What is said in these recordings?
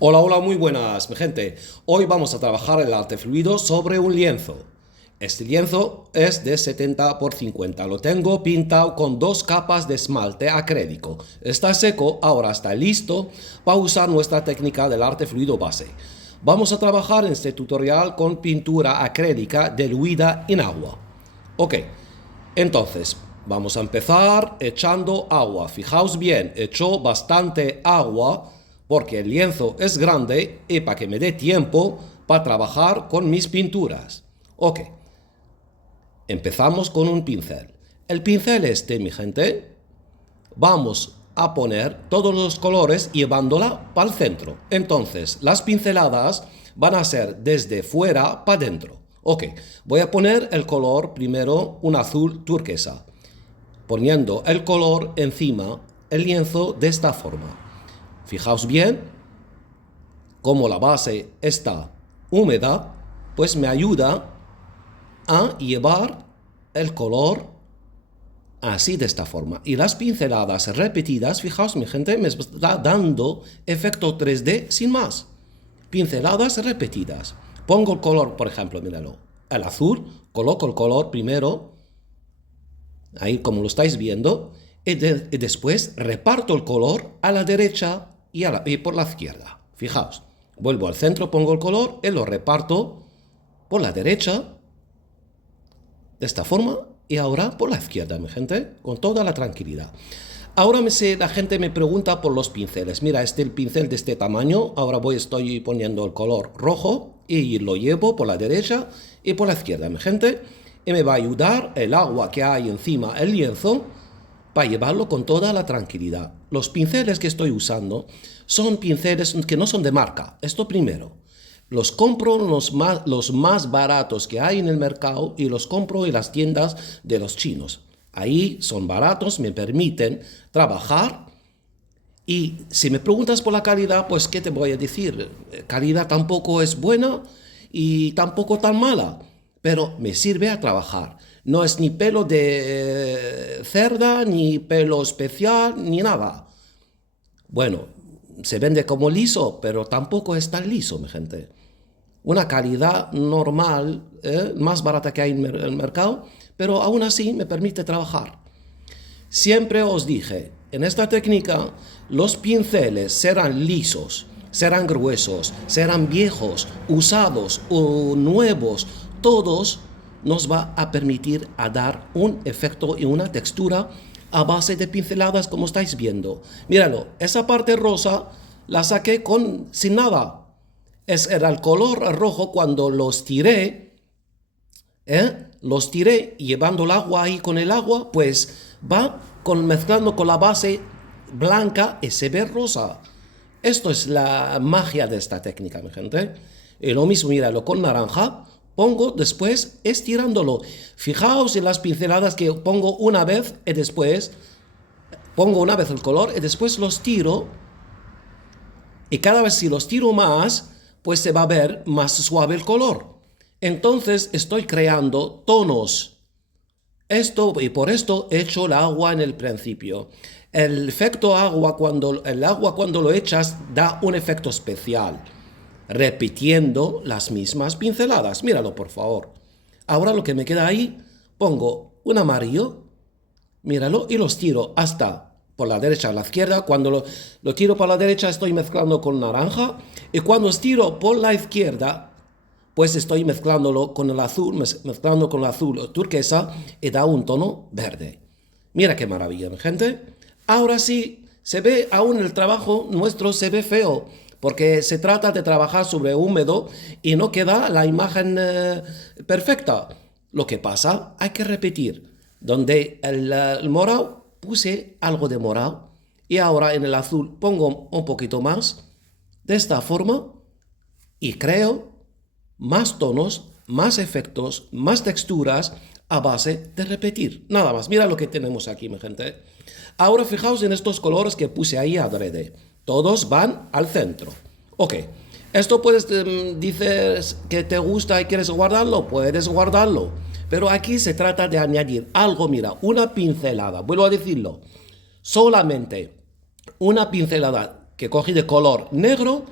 Hola, hola, muy buenas, mi gente. Hoy vamos a trabajar el arte fluido sobre un lienzo. Este lienzo es de 70 por 50. Lo tengo pintado con 2 capas de esmalte acrílico. Está seco, ahora está listo para usar nuestra técnica del arte fluido base. Vamos a trabajar en este tutorial con pintura acrílica diluida en agua. Ok, entonces vamos a empezar echando agua. Fijaos bien, echo bastante agua porque el lienzo es grande y para que me dé tiempo para trabajar con mis pinturas. Ok, empezamos con un pincel. El pincel este, mi gente, vamos a poner todos los colores llevándola para el centro. Entonces, las pinceladas van a ser desde fuera para adentro. Ok, voy a poner el color primero, un azul turquesa, poniendo el color encima el lienzo de esta forma. Fijaos bien, como la base está húmeda, pues me ayuda a llevar el color así de esta forma. Y las pinceladas repetidas, fijaos mi gente, me está dando efecto 3D sin más. Pinceladas repetidas. Pongo el color, por ejemplo, míralo, el azul, coloco el color primero, ahí como lo estáis viendo, y después reparto el color a la derecha y por la izquierda. Fijaos, vuelvo al centro, pongo el color y lo reparto por la derecha, de esta forma, y ahora por la izquierda, mi gente, con toda la tranquilidad. Ahora la gente me pregunta por los pinceles. Mira, el pincel de este tamaño, ahora estoy poniendo el color rojo y lo llevo por la derecha y por la izquierda, mi gente, y me va a ayudar el agua que hay encima del lienzo para llevarlo con toda la tranquilidad. Los pinceles que estoy usando son pinceles que no son de marca. Esto primero. Los compro los más baratos que hay en el mercado y los compro en las tiendas de los chinos. Ahí son baratos, me permiten trabajar. Y si me preguntas por la calidad, pues ¿qué te voy a decir? Calidad tampoco es buena y tampoco tan mala, pero me sirve a trabajar. No es ni pelo de cerda, ni pelo especial, ni nada. Bueno, se vende como liso, pero tampoco es tan liso, mi gente. Una calidad normal, más barata que hay en el mercado, pero aún así me permite trabajar. Siempre os dije, en esta técnica, los pinceles serán lisos, serán gruesos, serán viejos, usados o nuevos, todos nos va a permitir a dar un efecto y una textura a base de pinceladas como estáis viendo. Míralo, esa parte rosa la saqué sin nada. Era el color rojo cuando los tiré, llevando el agua ahí con el agua, pues va mezclando con la base blanca y se ve rosa. Esto es la magia de esta técnica, mi gente. Y lo mismo, míralo, con naranja, pongo después estirándolo. Fijaos en las pinceladas que pongo una vez y después pongo una vez el color y después los tiro. Y cada vez si los tiro más, pues se va a ver más suave el color. Entonces estoy creando tonos. Y por esto echo el agua en el principio. El efecto agua, el agua cuando lo echas, da un efecto especial, repitiendo las mismas pinceladas. Míralo, por favor. Ahora lo que me queda ahí, pongo un amarillo, míralo, y los tiro hasta por la derecha a la izquierda. Cuando lo tiro por la derecha estoy mezclando con naranja, y cuando tiro por la izquierda, pues estoy mezclando con el azul turquesa y da un tono verde. Mira qué maravilla, mi gente. Ahora sí, se ve aún el trabajo nuestro, se ve feo, porque se trata de trabajar sobre húmedo y no queda la imagen perfecta. Lo que pasa, hay que repetir. Donde el morado, puse algo de morado, y ahora en el azul pongo un poquito más, de esta forma, y creo más tonos, más efectos, más texturas a base de repetir. Nada más, mira lo que tenemos aquí, mi gente. Ahora fijaos en estos colores que puse ahí adrede. Todos van al centro. Ok. Esto puedes, dices que te gusta y quieres guardarlo, puedes guardarlo. Pero aquí se trata de añadir algo, mira, una pincelada. Vuelvo a decirlo. Solamente una pincelada que cogí de color negro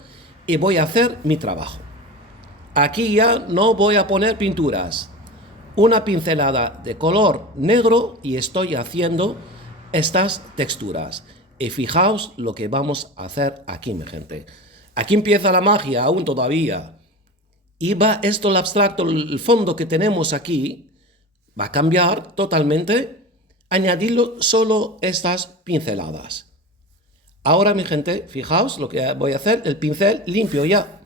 y voy a hacer mi trabajo. Aquí ya no voy a poner pinturas. Una pincelada de color negro y estoy haciendo estas texturas. Y fijaos lo que vamos a hacer aquí, mi gente. Aquí empieza la magia, aún todavía. Y va esto, el abstracto, el fondo que tenemos aquí, va a cambiar totalmente, añadirlo solo estas pinceladas. Ahora, mi gente, fijaos lo que voy a hacer, el pincel limpio ya.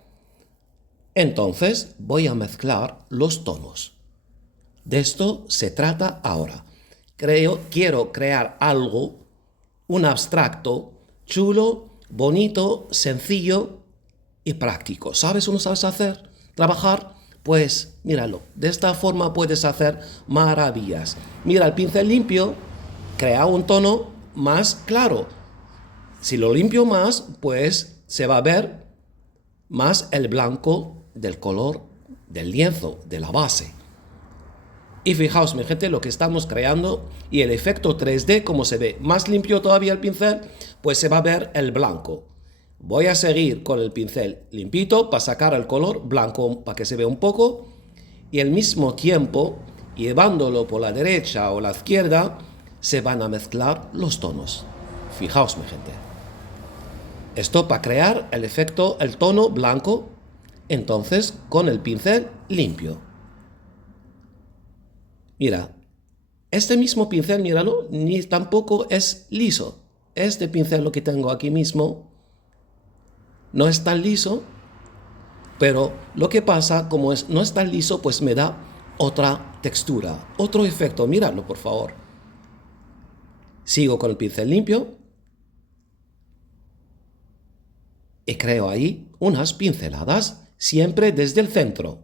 Entonces voy a mezclar los tonos. De esto se trata ahora. Quiero crear algo, un abstracto, chulo, bonito, sencillo y práctico. ¿Sabes cómo sabes hacer? ¿Trabajar? Pues míralo. De esta forma puedes hacer maravillas. Mira, el pincel limpio crea un tono más claro. Si lo limpio más, pues se va a ver más el blanco del color del lienzo, de la base. Y fijaos, mi gente, lo que estamos creando y el efecto 3D, como se ve más limpio todavía el pincel, pues se va a ver el blanco. Voy a seguir con el pincel limpito para sacar el color blanco para que se vea un poco y al mismo tiempo, llevándolo por la derecha o la izquierda, se van a mezclar los tonos. Fijaos, mi gente. Esto para crear el efecto, el tono blanco, entonces con el pincel limpio. Mira, este mismo pincel, míralo, ni tampoco es liso. Este pincel, lo que tengo aquí mismo, no es tan liso, pero lo que pasa, como no es tan liso, pues me da otra textura, otro efecto. Míralo, por favor. Sigo con el pincel limpio y creo ahí unas pinceladas, siempre desde el centro.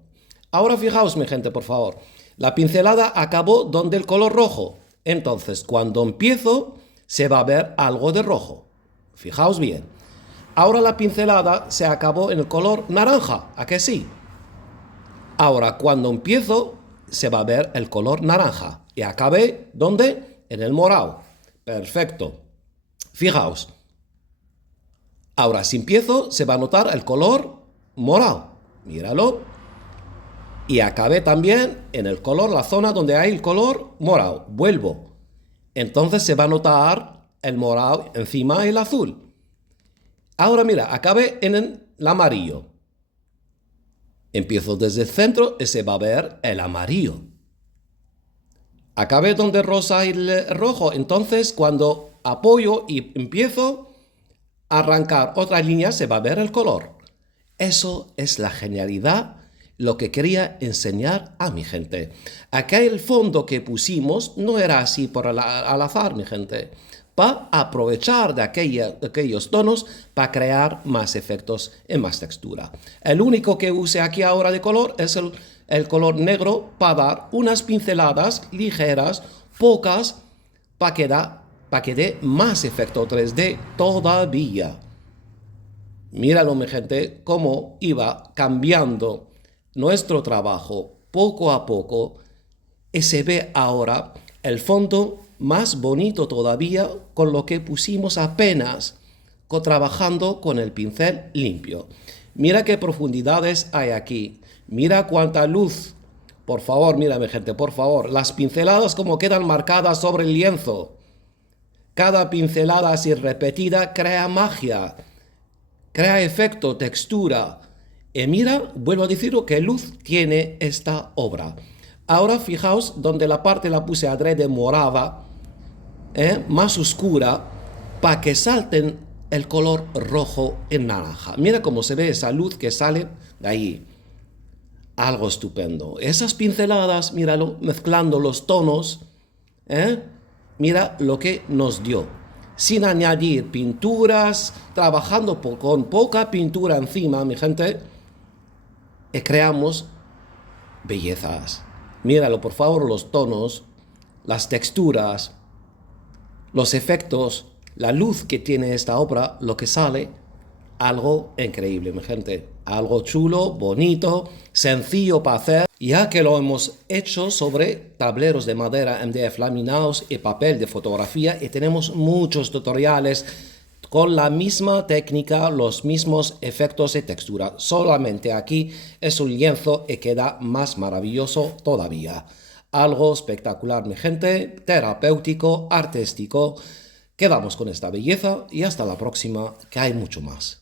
Ahora fijaos, mi gente, por favor. La pincelada acabó donde el color rojo. Entonces, cuando empiezo, se va a ver algo de rojo. Fijaos bien. Ahora la pincelada se acabó en el color naranja. ¿A que sí? Ahora, cuando empiezo, se va a ver el color naranja. Y acabé, ¿dónde? En el morado. Perfecto. Fijaos. Ahora, si empiezo, se va a notar el color morado. Míralo. Y acabé también en el color, la zona donde hay el color morado. Vuelvo. Entonces se va a notar el morado encima del azul. Ahora mira, acabé en el amarillo. Empiezo desde el centro y se va a ver el amarillo. Acabé donde rosa y el rojo. Entonces cuando apoyo y empiezo a arrancar otra línea se va a ver el color. Eso es la genialidad, lo que quería enseñar a mi gente. Acá el fondo que pusimos no era así por al azar, mi gente. Para aprovechar de aquellos tonos para crear más efectos y más textura. El único que use aquí ahora de color es el color negro para dar unas pinceladas ligeras, pocas, para que dé más efecto 3D todavía. Míralo, mi gente, cómo iba cambiando nuestro trabajo poco a poco y se ve ahora el fondo más bonito todavía con lo que pusimos apenas trabajando con el pincel limpio. Mira qué profundidades hay aquí. Mira cuánta luz. Por favor, mira mi gente, por favor. Las pinceladas como quedan marcadas sobre el lienzo. Cada pincelada así repetida crea magia. Crea efecto, textura. Y mira, vuelvo a deciros qué luz tiene esta obra. Ahora fijaos donde la parte la puse adrede morada, más oscura, para que salten el color rojo y naranja. Mira cómo se ve esa luz que sale de ahí. Algo estupendo. Esas pinceladas, míralo, mezclando los tonos, mira lo que nos dio. Sin añadir pinturas, trabajando con poca pintura encima, mi gente, y creamos bellezas. Míralo, por favor, los tonos, las texturas, los efectos, la luz que tiene esta obra, lo que sale, algo increíble, mi gente. Algo chulo, bonito, sencillo para hacer, ya que lo hemos hecho sobre tableros de madera MDF laminados y papel de fotografía y tenemos muchos tutoriales con la misma técnica, los mismos efectos de textura. Solamente aquí es un lienzo y queda más maravilloso todavía. Algo espectacular, mi gente, terapéutico, artístico. Quedamos con esta belleza y hasta la próxima, que hay mucho más.